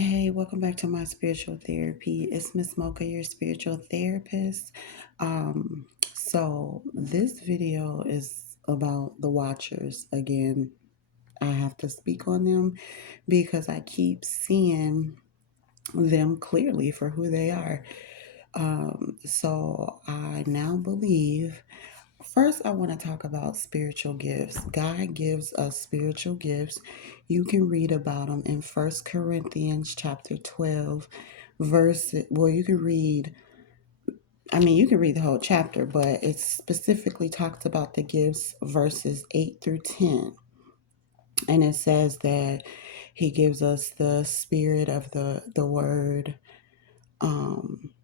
Hey, welcome back to my spiritual therapy. It's Miss Mocha, your spiritual therapist. So this video is about the Watchers. Again, I have to speak on them because I keep seeing them clearly for who they are. So I now believe. First, I want to talk about spiritual gifts. God gives us spiritual gifts. You can read about them in First Corinthians chapter 12, verse. Well, you can read the whole chapter, but it specifically talks about the gifts, verses 8 through 10. And it says that He gives us the spirit of the word,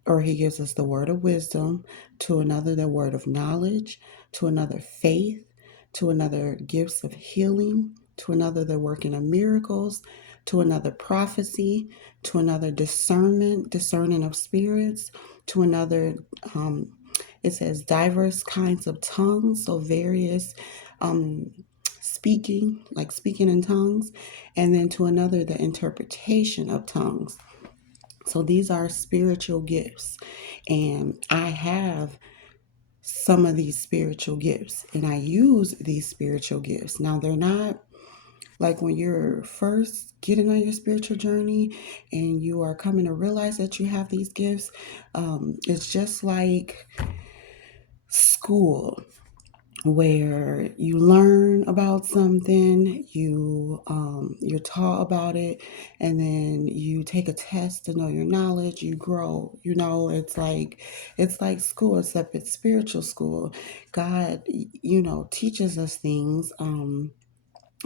or he gives us the word of wisdom, to another the word of knowledge, to another faith, to another gifts of healing, to another the working of miracles, to another prophecy, to another discernment, discerning of spirits, to another, it says diverse kinds of tongues, so various um, speaking, like speaking in tongues, and then to another the interpretation of tongues. So these are spiritual gifts. And I have some of these spiritual gifts and I use these spiritual gifts. Now, they're not like when you're first getting on your spiritual journey and you are coming to realize that you have these gifts. It's just like school where you learn about something, you're taught about it, and then you take a test to know your knowledge. You grow. It's like school, except it's spiritual school. God, teaches us things. And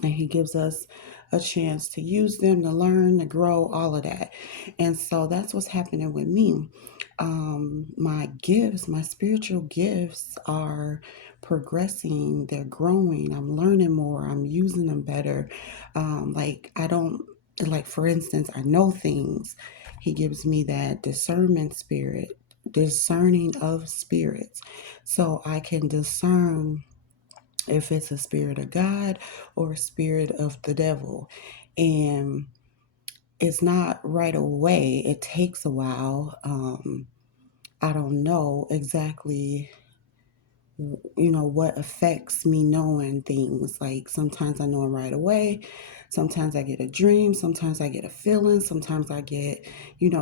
he gives us a chance to use them, to learn, to grow, all of that. And so that's what's happening with me. My gifts, my spiritual gifts are progressing, they're growing, I'm learning more, I'm using them better. I don't, like, for instance, I know things. He gives me that discernment spirit, discerning of spirits, so I can discern if it's a spirit of God or a spirit of the devil. And it's not right away, it takes a while. I don't know exactly, what affects me knowing things. Like sometimes I know them right away. Sometimes I get a dream. Sometimes I get a feeling. Sometimes I get,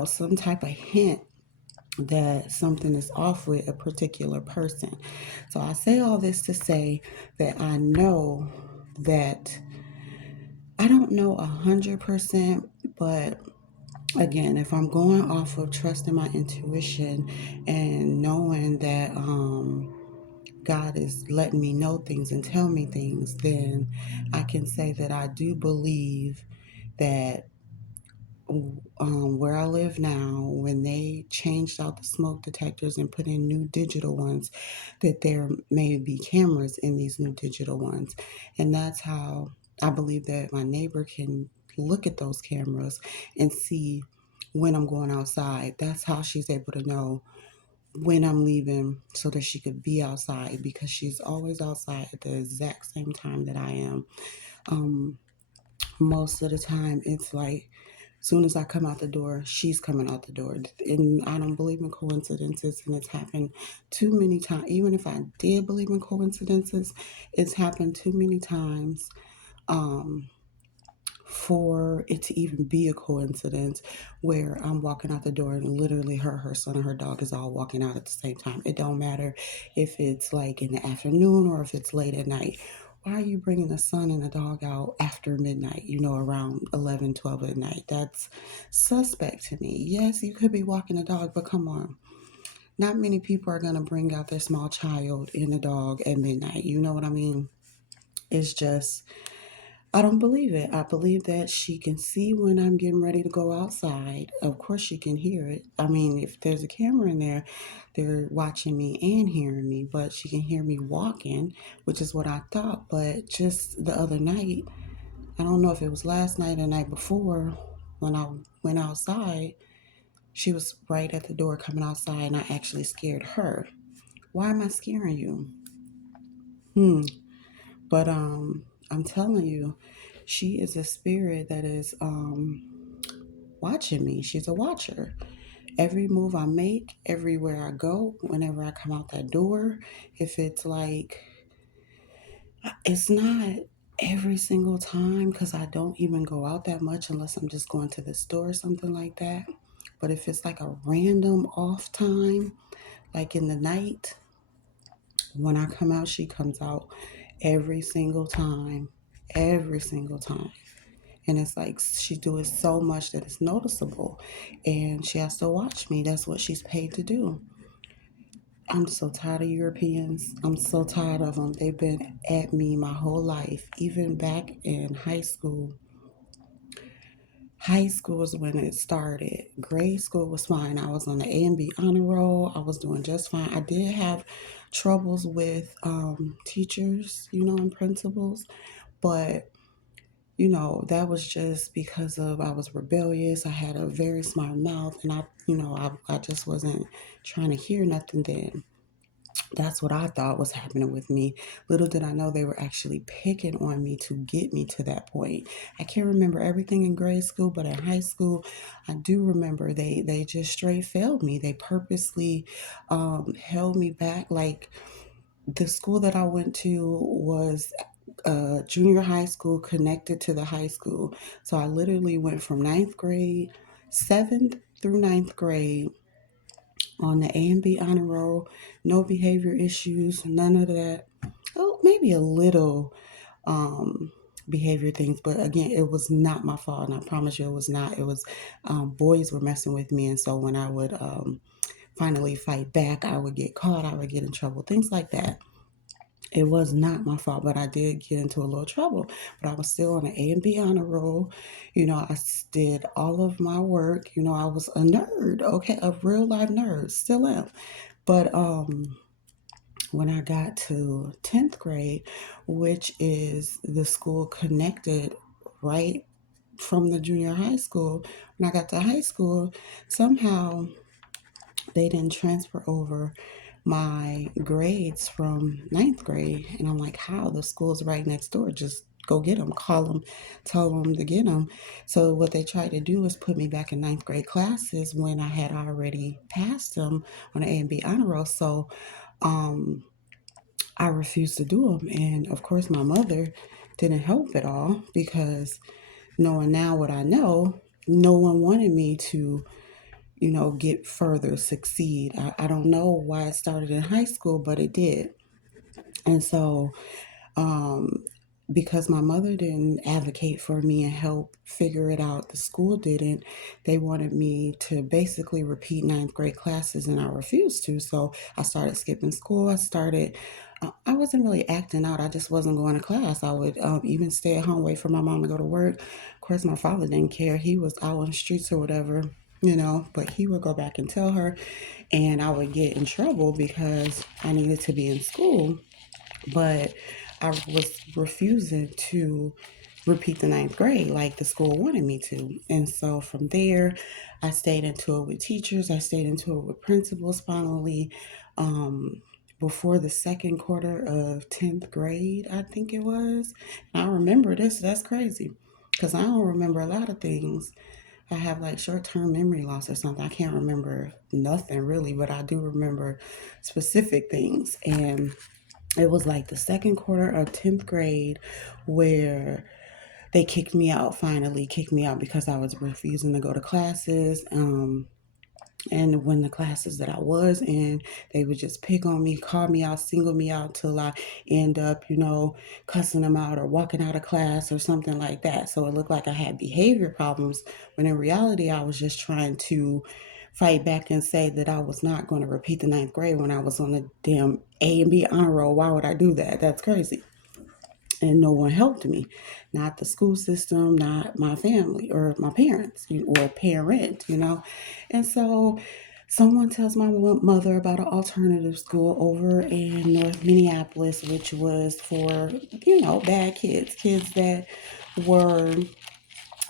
some type of hint that something is off with a particular person. So I say all this to say that I know that I don't know 100%, but again, if I'm going off of trusting my intuition and knowing that God is letting me know things and tell me things, then I can say that I do believe that where I live now, when they changed out the smoke detectors and put in new digital ones, that there may be cameras in these new digital ones. And that's how I believe that my neighbor can look at those cameras and see when I'm going outside. That's how she's able to know when I'm leaving so that she could be outside, because she's always outside at the exact same time that I am. Um, Most of the time, it's like soon as I come out the door, she's coming out the door. And I don't believe in coincidences, and it's happened too many times. Even if I did believe in coincidences, it's happened too many times um, for it to even be a coincidence where I'm walking out the door and literally her son, and her dog is all walking out at the same time. It don't matter if it's like in the afternoon or if it's late at night. Why are you bringing the son and the dog out after midnight, around 11, 12 at night? That's suspect to me. Yes, you could be walking a dog, but come on. Not many people are going to bring out their small child and a dog at midnight. You know what I mean? It's just, I don't believe it. I believe that she can see when I'm getting ready to go outside. Of course, she can hear it. I mean, if there's a camera in there, they're watching me and hearing me, but she can hear me walking, which is what I thought. But just the other night, I don't know if it was last night or the night before, when I went outside, she was right at the door coming outside, and I actually scared her. Why am I scaring you? Hmm. But I'm telling you, she is a spirit that is watching me. She's a watcher. Every move I make, everywhere I go, whenever I come out that door, if it's like, it's not every single time because I don't even go out that much unless I'm just going to the store or something like that. But if it's like a random off time, like in the night, when I come out, she comes out every single time. Every single time. And it's like she do it so much that it's noticeable. And she has to watch me. That's what she's paid to do. I'm so tired of Europeans. I'm so tired of them. They've been at me my whole life. Even back in high school. High school was when it started. Grade school was fine. I was on the A and B honor roll. I was doing just fine. I did have troubles with teachers, and principals, but that was just because of I was rebellious. I had a very smart mouth, and I just wasn't trying to hear nothing then. That's what I thought was happening with me. Little did I know they were actually picking on me to get me to that point. I can't remember everything in grade school, but in high school, I do remember they just straight failed me. They purposely held me back. Like the school that I went to was junior high school connected to the high school. So I literally went from ninth grade, seventh through ninth grade on the A and B honor roll, no behavior issues, none of that. Oh, maybe a little um, behavior things, but again, it was not my fault, and I promise you, it was not. It was boys were messing with me, and so when I would finally fight back, I would get caught, I would get in trouble, things like that. It was not my fault, but I did get into a little trouble. But I was still on an A and B honor roll. Did all of my work. I was a nerd, okay, a real life nerd, still am. But when I got to 10th grade, which is the school connected right from the junior high school, when I got to high school, somehow they didn't transfer over my grades from ninth grade. And I'm like, how? The school's right next door. Just go get them, call them, tell them to get them. So what they tried to do is put me back in ninth grade classes when I had already passed them on the A and B honor roll. So um, I refused to do them. And of course, my mother didn't help at all because knowing now what I know, no one wanted me to get further, succeed. I don't know why it started in high school, but it did. And so, um, because my mother didn't advocate for me and help figure it out, the school didn't. They wanted me to basically repeat ninth grade classes, and I refused to. So I started skipping school. I wasn't really acting out. I just wasn't going to class. I would even stay at home, wait for my mom to go to work. Of course, my father didn't care. He was out on the streets or whatever, but he would go back and tell her, and I would get in trouble because I needed to be in school. But I was refusing to repeat the ninth grade like the school wanted me to. And so from there, I stayed into it with teachers, I stayed into it with principals finally. Um, Before the second quarter of 10th grade, I think it was. And I remember this, that's crazy because I don't remember a lot of things. I have like short term memory loss or something. I can't remember nothing really, but I do remember specific things. And it was like the second quarter of 10th grade where they kicked me out, finally kicked me out because I was refusing to go to classes. And when the classes that I was in, they would just pick on me, call me out, single me out till I end up, cussing them out or walking out of class or something like that. So it looked like I had behavior problems when in reality I was just trying to fight back and say that I was not going to repeat the ninth grade when I was on the damn A and B honor roll. Why would I do that? That's crazy. And no one helped me, not the school system, not my family or my parents or parent. And so someone tells my mother about an alternative school over in North Minneapolis, which was for bad kids that were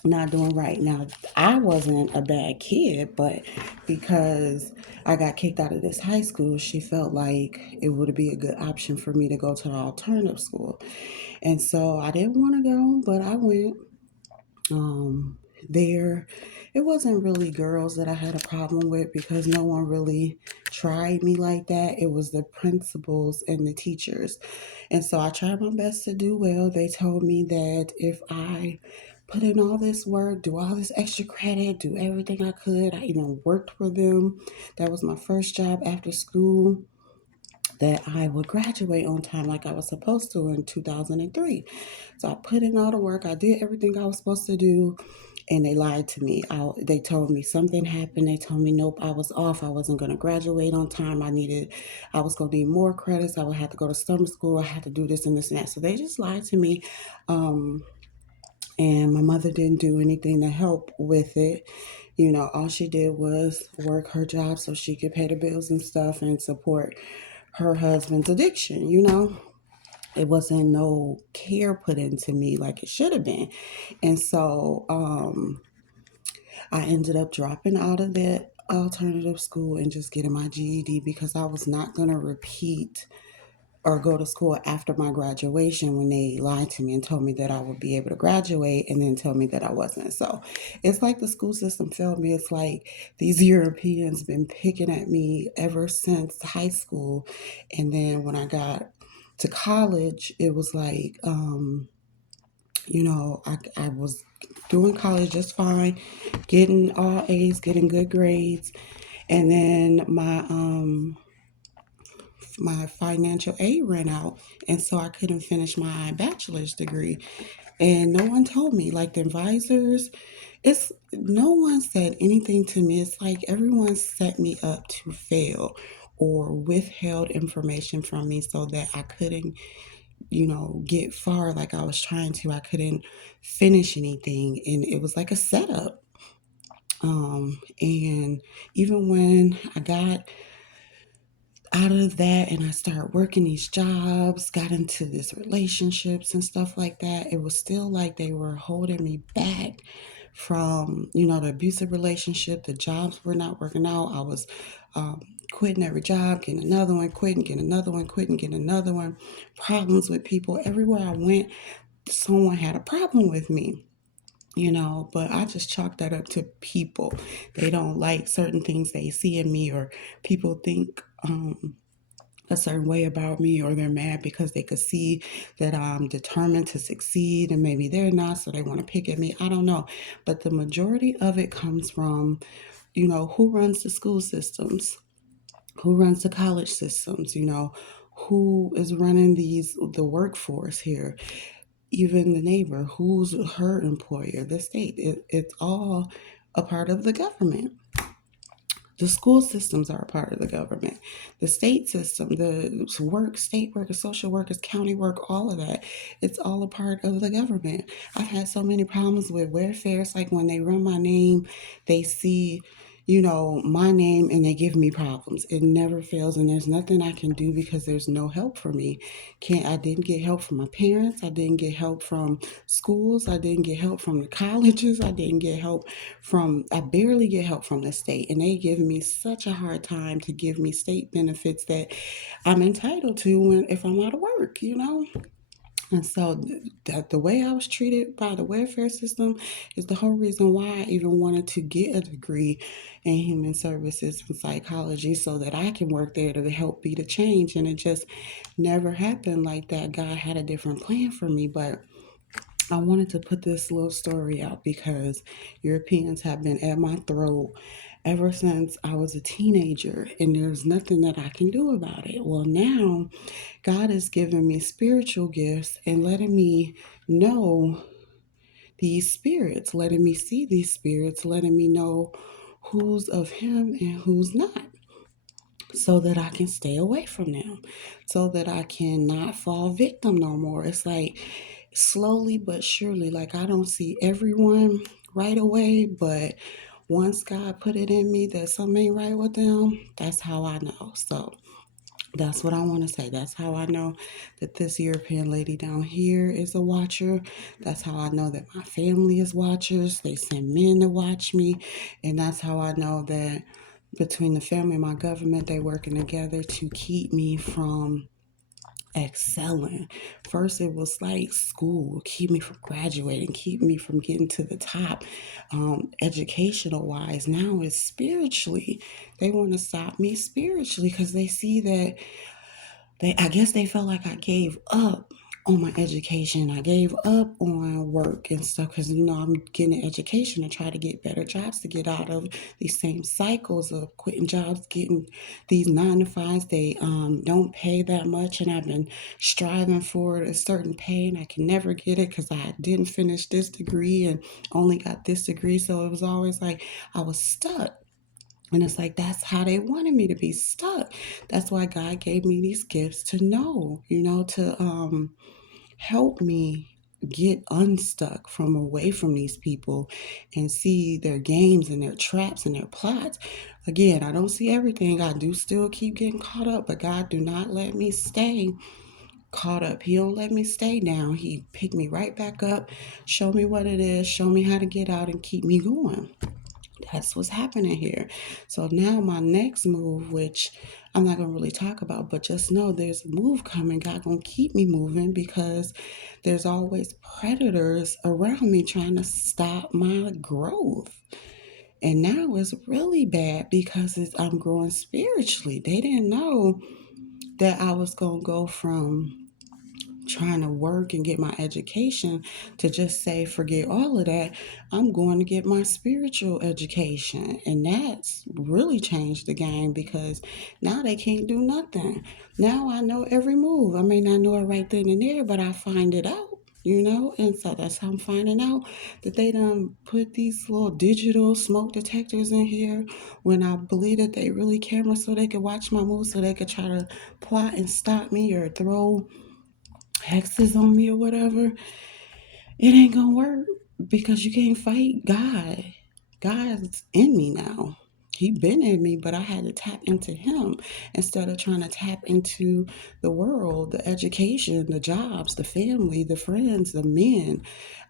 not doing right. Now, I wasn't a bad kid, but because I got kicked out of this high school, she felt like it would be a good option for me to go to the alternative school. And so I didn't want to go, but I went. Um, there, it wasn't really girls that I had a problem with because no one really tried me like that. It was the principals and the teachers. And so I tried my best to do well. They told me that if I put in all this work, do all this extra credit, do everything I could, I even worked for them. That was my first job after school, that I would graduate on time like I was supposed to in 2003. So I put in all the work, I did everything I was supposed to do, and they lied to me. They told me something happened. They told me nope, I was off. I wasn't going to graduate on time. I was going to need more credits. I would have to go to summer school. I had to do this and this and that. So they just lied to me. And my mother didn't do anything to help with it. All she did was work her job so she could pay the bills and stuff and support her husband's addiction. It wasn't no care put into me like it should have been. And so I ended up dropping out of that alternative school and just getting my GED because I was not going to repeat or go to school after my graduation when they lied to me and told me that I would be able to graduate and then told me that I wasn't. So it's like the school system failed me. It's like these Europeans been picking at me ever since high school. And then when I got to college, it was like, I was doing college just fine, getting all A's, getting good grades. And then my financial aid ran out, and so I couldn't finish my bachelor's degree. And no one told me, like the advisors, it's no one said anything to me. It's like everyone set me up to fail or withheld information from me so that I couldn't, get far like I was trying to. I couldn't finish anything, and it was like a setup. And even when I got out of that and I started working these jobs, got into these relationships and stuff like that, it was still like they were holding me back from, the abusive relationship. The jobs were not working out. I was quitting every job, getting another one, quitting, getting another one, quitting, getting another one. Problems with people. Everywhere I went, someone had a problem with me. But I just chalk that up to people. They don't like certain things they see in me, or people think a certain way about me, or they're mad because they could see that I'm determined to succeed and maybe they're not, so they want to pick at me. I don't know. But the majority of it comes from, who runs the school systems, who runs the college systems, who is running the workforce here, even the neighbor, who's her employer, the state. It's all a part of the government. The school systems are a part of the government. The state system, the state workers, social workers, county work, all of that, it's all a part of the government. I've had so many problems with welfare. It's like when they run my name, they see, my name and they give me problems. It never fails, and there's nothing I can do because there's no help for me. I didn't get help from my parents. I didn't get help from schools. I didn't get help from the colleges. I barely get help from the state. And they give me such a hard time to give me state benefits that I'm entitled to if I'm out of work. And so the way I was treated by the welfare system is the whole reason why I even wanted to get a degree in human services and psychology so that I can work there to help be the change. And it just never happened like that. God had a different plan for me, but I wanted to put this little story out because Europeans have been at my throat ever since I was a teenager, and there's nothing that I can do about it. Well, now God has given me spiritual gifts and letting me know these spirits, letting me see these spirits, letting me know who's of Him and who's not, so that I can stay away from them, so that I cannot fall victim no more. It's like slowly but surely, like I don't see everyone right away, but once God put it in me that something ain't right with them, that's how I know. So that's what I want to say. That's how I know that this European lady down here is a watcher. That's how I know that my family is watchers. They send men to watch me. And that's how I know that between the family and my government, they working together to keep me from excelling. First, it was like school, keep me from graduating, keep me from getting to the top, educational wise. Now it's spiritually. They want to stop me spiritually because they see that I guess they felt like I gave up on my education. I gave up on work and stuff because I'm getting an education to try to get better jobs to get out of these same cycles of quitting jobs, getting these 9 to 5s. They don't pay that much, and I've been striving for a certain pay, and I can never get it because I didn't finish this degree and only got this degree. So it was always like I was stuck. And it's like, that's how they wanted me to be stuck. That's why God gave me these gifts to know, to help me get unstuck from away from these people and see their games and their traps and their plots. Again, I don't see everything. I do still keep getting caught up, but God do not let me stay caught up. He don't let me stay down. He pick me right back up, show me what it is, show me how to get out and keep me going. That's what's happening here. So now my next move, which I'm not going to really talk about, but just know there's a move coming. God going to keep me moving because there's always predators around me trying to stop my growth. And now it's really bad because I'm growing spiritually. They didn't know that I was going to go from trying to work and get my education to just say, forget all of that. I'm going to get my spiritual education. And that's really changed the game because now they can't do nothing. Now I know every move. I may not know it right then and there, but I find it out. And so that's how I'm finding out that they done put these little digital smoke detectors in here when I believe that they really camera so they could watch my moves, so they could try to plot and stop me or throw hexes on me or whatever. It ain't gonna work because you can't fight God. God's in me now. He been in me, but I had to tap into him instead of trying to tap into the world, the education, the jobs, the family, the friends, the men.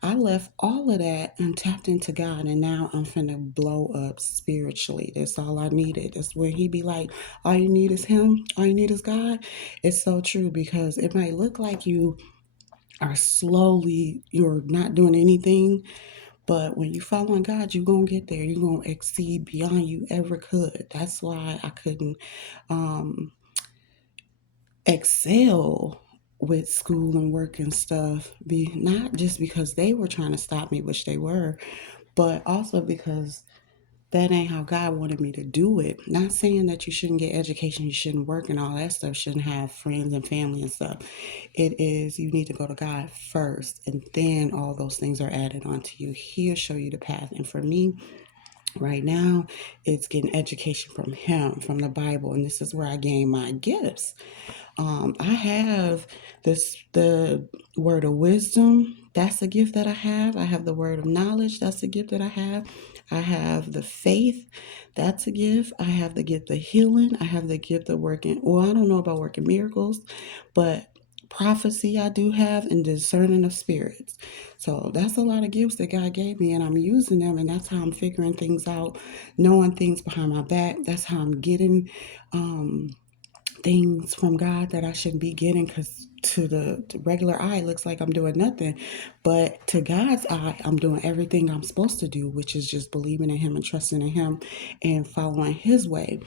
I left all of that and tapped into God, and now I'm finna blow up spiritually. That's all I needed. That's when he be like, all you need is him, all you need is God. It's so true because it might look like you're not doing anything, but when you following God, you're going to get there. You're going to exceed beyond you ever could. That's why I couldn't um, excel with school and work and stuff. Not just because they were trying to stop me, which they were, but also because that ain't how God wanted me to do it. Not saying that you shouldn't get education, you shouldn't work and all that stuff, shouldn't have friends and family and stuff. It is, you need to go to God first, and then all those things are added onto you. He'll show you the path. And for me, right now, it's getting education from Him, from the Bible, and this is where I gain my gifts. I have the word of wisdom. That's a gift that I have. I have the word of knowledge. That's a gift that I have. I have the faith. That's a gift. I have the gift of healing. I have the gift of working. Well, I don't know about working miracles, but prophecy I do have, and discerning of spirits. So that's a lot of gifts that God gave me, and I'm using them, and that's how I'm figuring things out, knowing things behind my back. That's how I'm getting things from God that I shouldn't be getting, because to the regular eye it looks like I'm doing nothing, but to God's eye I'm doing everything I'm supposed to do, which is just believing in Him and trusting in Him and following His way.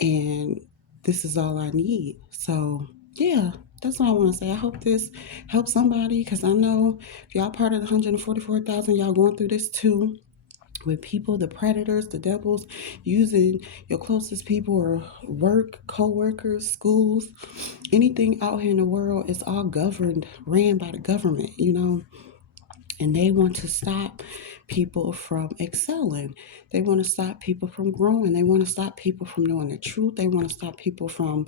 And this is all I need. So yeah, that's what I want to say. I hope this helps somebody, because I know if y'all part of the 144,000, y'all going through this too, with people, the predators, the devils, using your closest people or work, co-workers, schools, anything out here in the world. It's all governed, ran by the government, and they want to stop people from excelling. They want to stop people from growing. They want to stop people from knowing the truth. They want to stop people from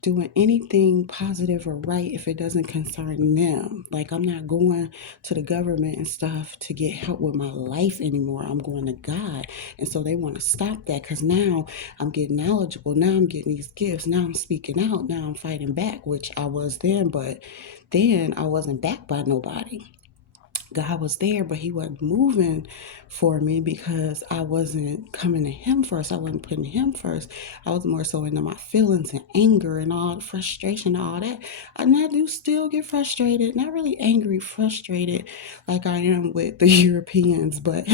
doing anything positive or right if it doesn't concern them. Like, I'm not going to the government and stuff to get help with my life anymore. I'm going to God. And so they want to stop that, because now I'm getting knowledgeable. Now I'm getting these gifts. Now I'm speaking out. Now I'm fighting back, which I was then, but then I wasn't backed by nobody. God was there, but he wasn't moving for me because I wasn't coming to him first. I wasn't putting him first. I was more so into my feelings and anger and all the frustration and all that. And I do still get frustrated, not really angry, frustrated like I am with the Europeans, but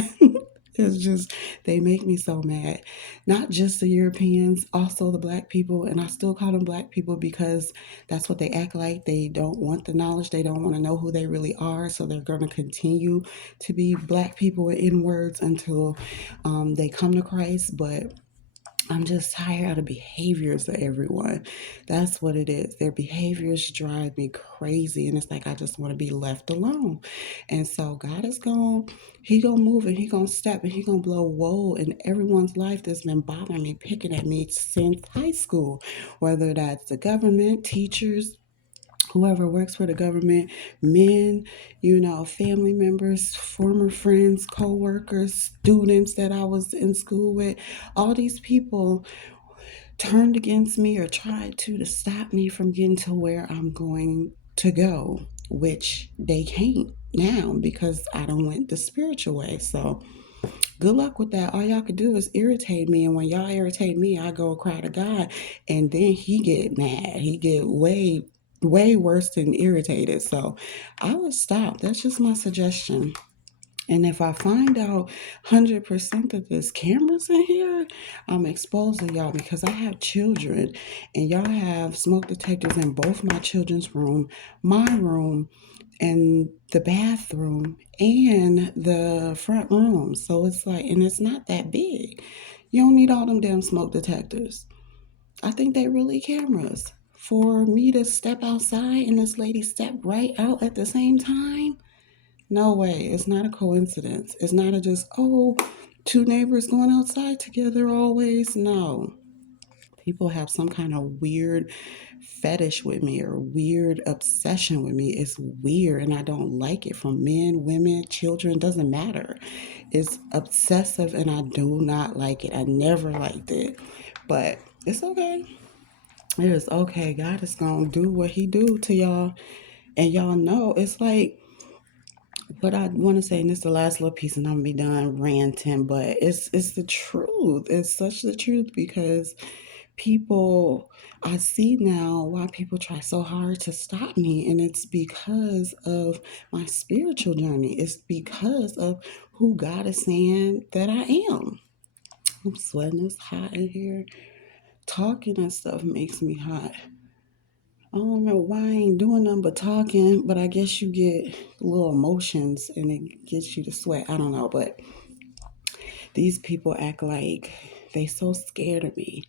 it's just, they make me so mad. Not just the Europeans, also the black people. And I still call them black people because that's what they act like. They don't want the knowledge. They don't want to know who they really are. So they're going to continue to be black people with N words until they come to Christ. But I'm just tired of the behaviors of everyone. That's what it is. Their behaviors drive me crazy. And it's like I just want to be left alone. And so God is He gonna move and He gonna step and He gonna blow woe in everyone's life that's been bothering me, picking at me since high school. Whether that's the government, teachers, whoever works for the government, men, family members, former friends, co-workers, students that I was in school with, all these people turned against me or tried to stop me from getting to where I'm going to go, which they can't now because I don't went the spiritual way. So good luck with that. All y'all could do is irritate me, and when y'all irritate me, I go cry to God, and then He get mad. He get way worse than irritated. So I would stop. That's just my suggestion. And if I find out 100% that there's cameras in here, I'm exposing y'all because I have children and y'all have smoke detectors in both my children's room, my room, and the bathroom and the front room. So it's like, and it's not that big. You don't need all them damn smoke detectors. I think they really cameras. For me to step outside and this lady step right out at the same time, no way. It's not a coincidence. It's not a just, oh, two neighbors going outside together always. No. People have some kind of weird fetish with me or weird obsession with me. It's weird and I don't like it from men, women, children, doesn't matter. It's obsessive and I do not like it. I never liked it. But it's okay. It is okay. God is going to do what He do to y'all. And y'all know it's like, what I want to say, and this is the last little piece, and I'm gonna be done ranting. But it's the truth. It's such the truth because people, I see now why people try so hard to stop me, and it's because of my spiritual journey. It's because of who God is saying that I am. I'm sweating. It's hot in here. Talking and stuff makes me hot. I don't know why I ain't doing nothing but talking, but I guess you get little emotions and it gets you to sweat. I don't know, but these people act like they so scared of me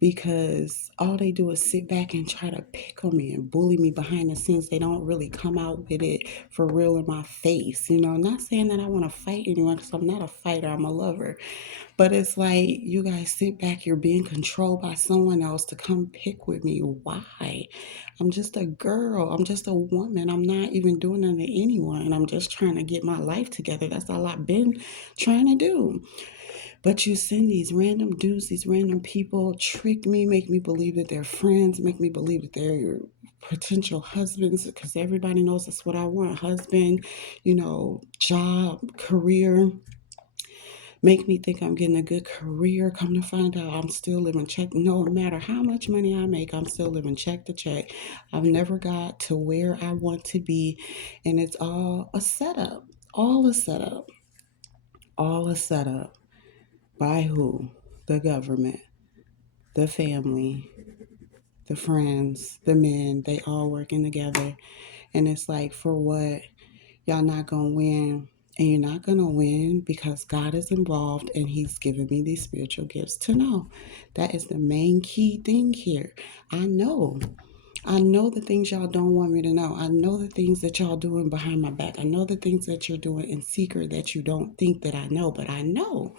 because all they do is sit back and try to pick on me and bully me behind the scenes. They don't really come out with it for real in my face. I'm not saying that I want to fight anyone because I'm not a fighter, I'm a lover. But it's like you guys sit back, you're being controlled by someone else to come pick with me. Why? I'm just a girl. I'm just a woman. I'm not even doing nothing to anyone. I'm just trying to get my life together. That's all I've been trying to do. But you send these random dudes, these random people, trick me, make me believe that they're friends, make me believe that they're your potential husbands, because everybody knows that's what I want. Husband, job, career. Make me think I'm getting a good career. Come to find out I'm still living check. No matter how much money I make, I'm still living check to check. I've never got to where I want to be. And it's all a setup. All a setup. All a setup. By who? The government, the family, the friends, the men. They all working together. And it's like, for what? Y'all not going to win. And you're not going to win because God is involved and He's given me these spiritual gifts to know. That is the main key thing here. I know. I know the things y'all don't want me to know. I know the things that y'all doing behind my back. I know the things that you're doing in secret that you don't think that I know, but I know.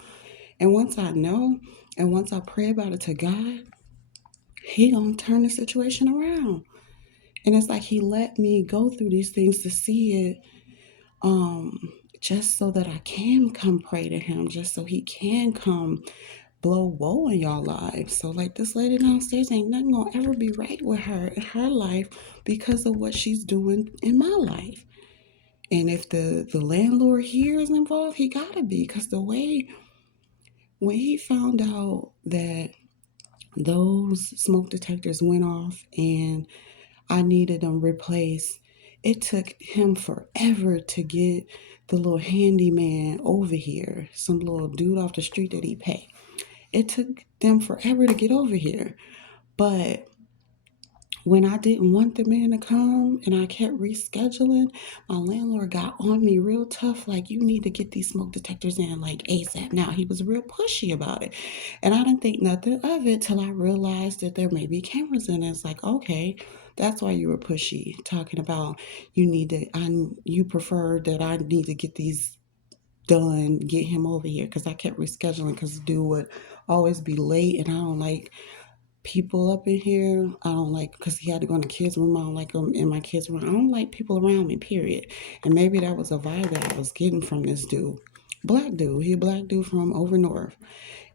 And once I know, and once I pray about it to God, He gonna turn the situation around. And it's like He let me go through these things to see it, just so that I can come pray to Him, just so He can come blow woe in y'all lives. So like this lady downstairs, ain't nothing gonna ever be right with her in her life because of what she's doing in my life. And if the landlord here is involved, he gotta be, because the way when he found out that those smoke detectors went off and I needed them replaced, it took him forever to get the little handyman over here, some little dude off the street that he paid. It took them forever to get over here. But when I didn't want the man to come and I kept rescheduling, my landlord got on me real tough, like, you need to get these smoke detectors in like ASAP. Now, he was real pushy about it. And I didn't think nothing of it till I realized that there may be cameras in it. It's like, okay, that's why you were pushy, talking about you prefer that I need to get these done, get him over here, because I kept rescheduling because the dude would always be late, and I don't like people up in here. I don't like, because he had to go in the kids' room. I don't like them in my kids' room. I don't like people around me, period. And maybe that was a vibe that I was getting from this dude. Black dude. He a black dude from over north.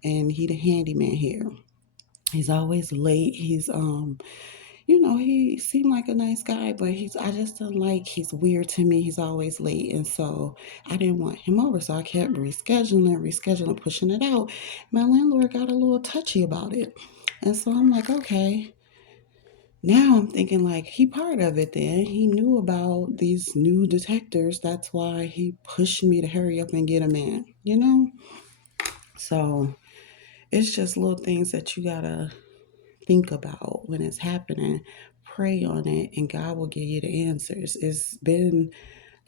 And he the handyman here. He's always late. He seemed like a nice guy, but I just don't like, he's weird to me. He's always late. And so I didn't want him over. So I kept rescheduling, pushing it out. My landlord got a little touchy about it. And so I'm like, okay. Now I'm thinking, like, he part of it then. He knew about these new detectors. That's why he pushed me to hurry up and get them in, you know? So it's just little things that you gotta think about when it's happening. Pray on it, and God will give you the answers. It's been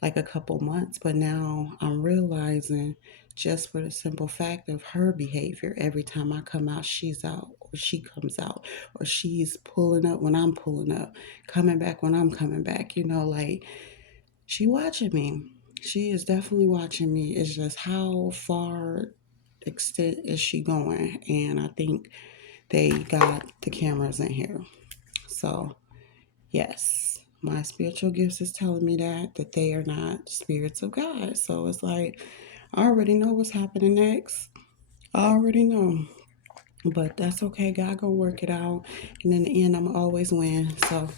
like a couple months, but now I'm realizing, just for the simple fact of her behavior, every time I come out, she's out, or she comes out, or she's pulling up when I'm pulling up, coming back when I'm coming back, like, she watching me. She is definitely watching me. It's just how far extent is she going? And I think they got the cameras in here. So yes, my spiritual gifts is telling me that they are not spirits of God. So it's like, I already know what's happening next. I already know. But that's okay. God gonna work it out. And in the end, I'm always win. So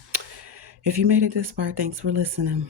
if you made it this far, thanks for listening.